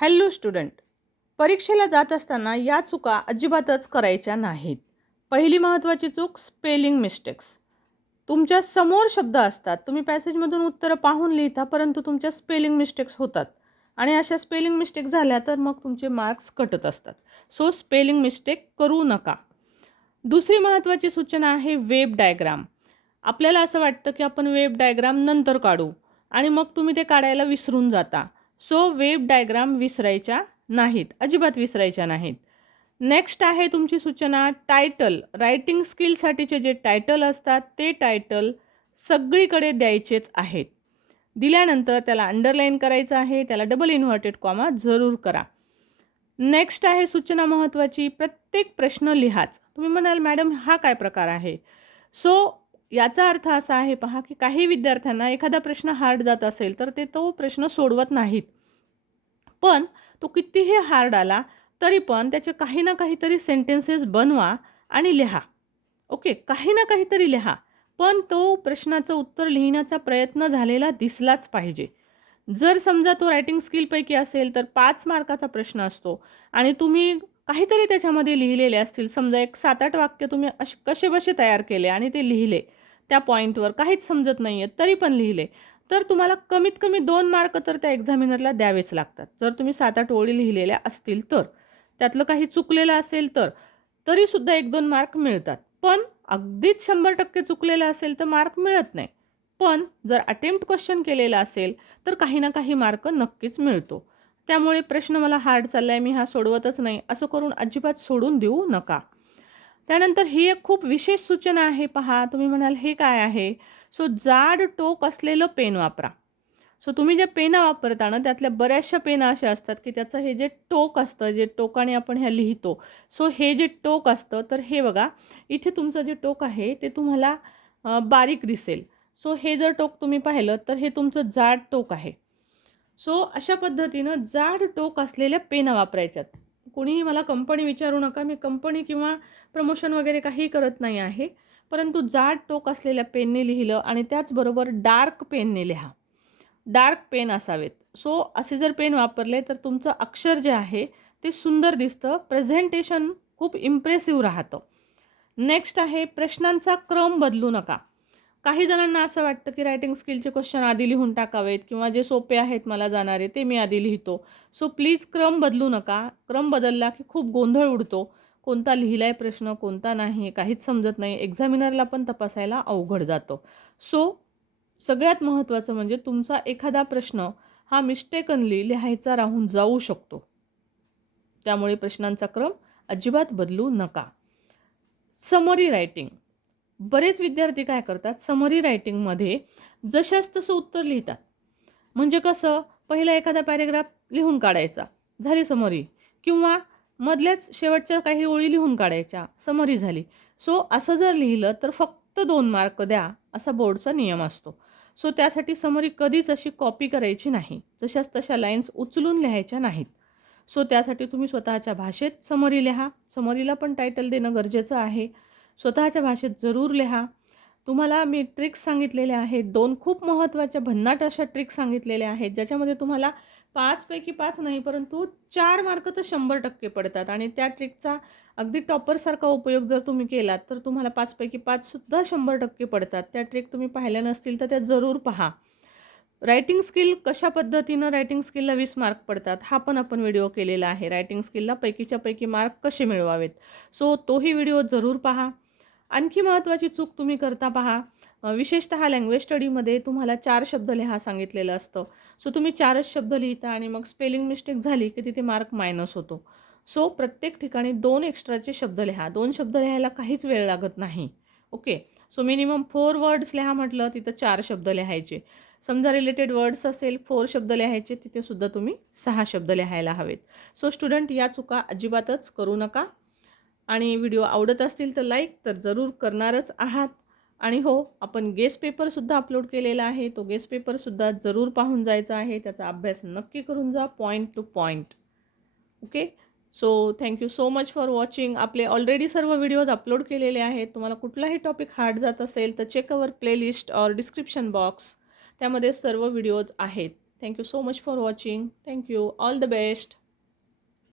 Hello student. परीक्षेला जात असताना या चुका अजिबातच करायच्या नाहीत. पहिली महत्त्वाची चूक स्पेलिंग मिस्टेक्स तुमच्यासमोर शब्द असतात. तुम्ही पॅसेजमधून उत्तरं पाहून लिहिता परंतु तुमच्या स्पेलिंग मिस्टेक्स होतात. आणि अशा स्पेलिंग मिस्टेक झाल्या तर मग तुमचे मार्क्स कटत असतात. सो स्पेलिंग मिस्टेक करू नका. दुसरी महत्त्वाची सूचना आहे वेब डायग्राम आपल्याला असं वाटतं की आपण वेब डायग्राम नंतर काढू. आणि मग तुम्ही ते काढायला विसरून जाता. सो वेब डायग्राम विसरायच्या नाहीत अजिबात विसरायच्या नाहीत. नेक्स्ट आहे तुमची सूचना टायटल रायटिंग स्किलसाठीचे जे टायटल असतात ते टायटल सगळीकडे द्यायचेच आहेत. दिल्यानंतर त्याला अंडरलाईन करायचं आहे त्याला डबल इन्व्हर्टेड कॉमा जरूर करा. नेक्स्ट आहे सूचना महत्त्वाची प्रत्येक प्रश्न लिहाच. तुम्ही म्हणाल मॅडम हा काय प्रकार आहे? सो याचा अर्थ असा आहे पहा की काही विद्यार्थ्यांना एखादा प्रश्न हार्ड जात असेल तर ते तो प्रश्न सोडवत नाहीत. पण तो कितीही हार्ड आला तरी पण त्याचे काही ना काहीतरी सेंटेन्सेस बनवा आणि लिहा. ओके काही ना काहीतरी लिहा. पण तो प्रश्नाचं उत्तर लिहिण्याचा प्रयत्न झालेला दिसलाच पाहिजे. जर समजा तो रायटिंग स्किलपैकी असेल तर पाच मार्काचा प्रश्न असतो आणि तुम्ही काहीतरी त्याच्यामध्ये लिहिलेले असतील. समजा एक सात आठ वाक्य तुम्ही अश कसे बसे तयार केले आणि ते लिहिले. त्या पॉईंटवर काहीच समजत नाही आहे तरी पण लिहिले. तर तुम्हाला कमीत कमी दोन मार्क तर त्या एक्झामिनरला द्यावेच लागतात. जर तुम्ही सात आठ ओळी लिहिलेल्या असतील तर. त्यातलं काही चुकलेलं असेल तर तरीसुद्धा एक दोन मार्क मिळतात. पण अगदीच शंभर टक्के चुकलेलं असेल तर मार्क मिळत नाही. पण जर अटेम्प्ट क्वेश्चन केलेला असेल तर काही ना काही मार्क नक्कीच मिळतो. त्यामुळे प्रश्न मला हार्ड चालला आहे मी हा सोडवतच नाही. असं करून अजिबात सोडून देऊ नका. त्यानंतर ही एक खूप विशेष सूचना आहे पहा. तुम्ही म्हणाल हे काय आहे? सो जाड टोक असलेलं पेन वापरा. सो तुम्ही जे पेना वापरता ना त्यातल्या बऱ्याचशा पेना अशा असतात की त्याचं हे जे टोक असतं जे टोकाने आपण ह्या लिहितो. सो हे जे टोक असतं तर हे बघा इथे तुमचं जे टोक आहे ते तुम्हाला बारीक दिसेल. सो हे जर टोक तुम्ही पाहिलं तर हे तुमचं जाड टोक आहे. सो अशा पद्धतीनं जाड टोक असलेल्या पेना वापरायच्यात. कुणीही मला कंपनी विचारू नका मी कंपनी किंवा प्रमोशन वगैरे काही करत नाही आहे. परंतु जाड टोक असलेल्या पेनने लिहिलं आणि त्याचबरोबर डार्क पेनने लिहा. डार्क पेन असावेत. सो असे जर पेन वापरले तर तुमचं अक्षर जे आहे ते सुंदर दिसतं. प्रेझेंटेशन खूप इम्प्रेसिव्ह राहतं. नेक्स्ट आहे प्रश्नांचा क्रम बदलू नका. काही जणांना असं वाटतं की रायटिंग स्किलचे क्वेश्चन आधी लिहून टाकावेत किंवा जे सोपे आहेत मला जाणारे ते मी आधी लिहितो. सो प्लीज क्रम बदलू नका. क्रम बदलला की खूप गोंधळ उडतो. कोणता लिहिलाय प्रश्न कोणता नाही काहीच समजत नाही. एक्झामिनरला पण तपासायला अवघड जातो. सो सगळ्यात महत्त्वाचं म्हणजे तुमचा एखादा प्रश्न हा मिस्टेकनली लिहायचा राहून जाऊ शकतो. त्यामुळे प्रश्नांचा क्रम अजिबात बदलू नका. समरी रायटिंग बरेच विद्यार्थी काय करतात? समरी रायटिंगमध्ये जशाच तसं उत्तर लिहितात. म्हणजे कसं? पहिला एखादा पॅरेग्राफ लिहून काढायचा झाली समरी किंवा मधल्याच शेवटच्या काही ओळी लिहून काढायच्या समरी झाली. सो असं जर लिहिलं तर फक्त दोन मार्क द्या असा बोर्डचा नियम असतो. सो त्यासाठी समरी कधीच अशी कॉपी करायची नाही जशाच तशा लाईन्स उचलून लिहायच्या नाहीत. सो त्यासाठी तुम्ही स्वतःच्या भाषेत समरी लिहा. समरीला पण टायटल देणं गरजेचं आहे. स्वतःच्या भाषेत जरूर लिहा. तुम्हाला मी ट्रिक्स सांगितलेल्या आहेत. दोन खूप महत्त्वाच्या भन्नाट अशा ट्रिक्स सांगितलेल्या आहेत ज्याच्यामध्ये तुम्हाला पाचपैकी पाच नाही परंतु चार मार्क तर शंभर टक्के पडतात. आणि त्या ट्रिकचा अगदी टॉपरसारखा उपयोग जर तुम्ही केलात तर तुम्हाला पाचपैकी पाचसुद्धा शंभर टक्के पडतात. त्या ट्रिक तुम्ही पाहिल्या नसतील तर त्या जरूर पहा. रायटिंग स्किल कशा पद्धतीनं रायटिंग स्किलला वीस मार्क पडतात हा पण आपण व्हिडिओ केलेला आहे. रायटिंग स्किलला पैकीच्या पैकी मार्क कसे मिळवावेत? सो तोही व्हिडिओ जरूर पहा. आणखी महत्त्वाची चूक तुम्ही करता पहा. विशेषतः लँग्वेज स्टडीमध्ये तुम्हाला चार शब्द लिहा सांगितलेलं असतं. सो तुम्ही चारच शब्द लिहिता आणि मग स्पेलिंग मिस्टेक झाली की तिथे मार्क मायनस होतो. सो प्रत्येक ठिकाणी दोन एक्स्ट्राचे शब्द लिहा. दोन शब्द लिहायला काहीच वेळ लागत नाही. Okay so minimum four words लिहा म्हटलं तिथं चार शब्द लिहायचे. समजा रिलेटेड वर्ड्स असेल फोर शब्द लिहायचे तिथे सुद्धा तुम्ही सहा शब्द लिहायला हवेत. सो स्टुडंट या चुका अजिबातच करू नका. आणि व्हिडिओ आवडत असतील तर लाईक तर जरूर करणारच आहात. आणि हो आपण गेस्ट पेपरसुद्धा अपलोड केलेला आहे. तो गेस्ट पेपरसुद्धा जरूर पाहून जायचा आहे. त्याचा अभ्यास नक्की करून जा point two point okay so thank you so much for watching आपले ऑलरेडी सर्व व्हिडिओज अपलोड केलेले आहेत. तुम्हाला कुठलाही टॉपिक हार्ड जात असेल तर चेक अवर प्लेलिस्ट और डिस्क्रिप्शन बॉक्स त्यामध्ये सर्व व्हिडिओज आहेत. Thank you so much for watching thank you all the best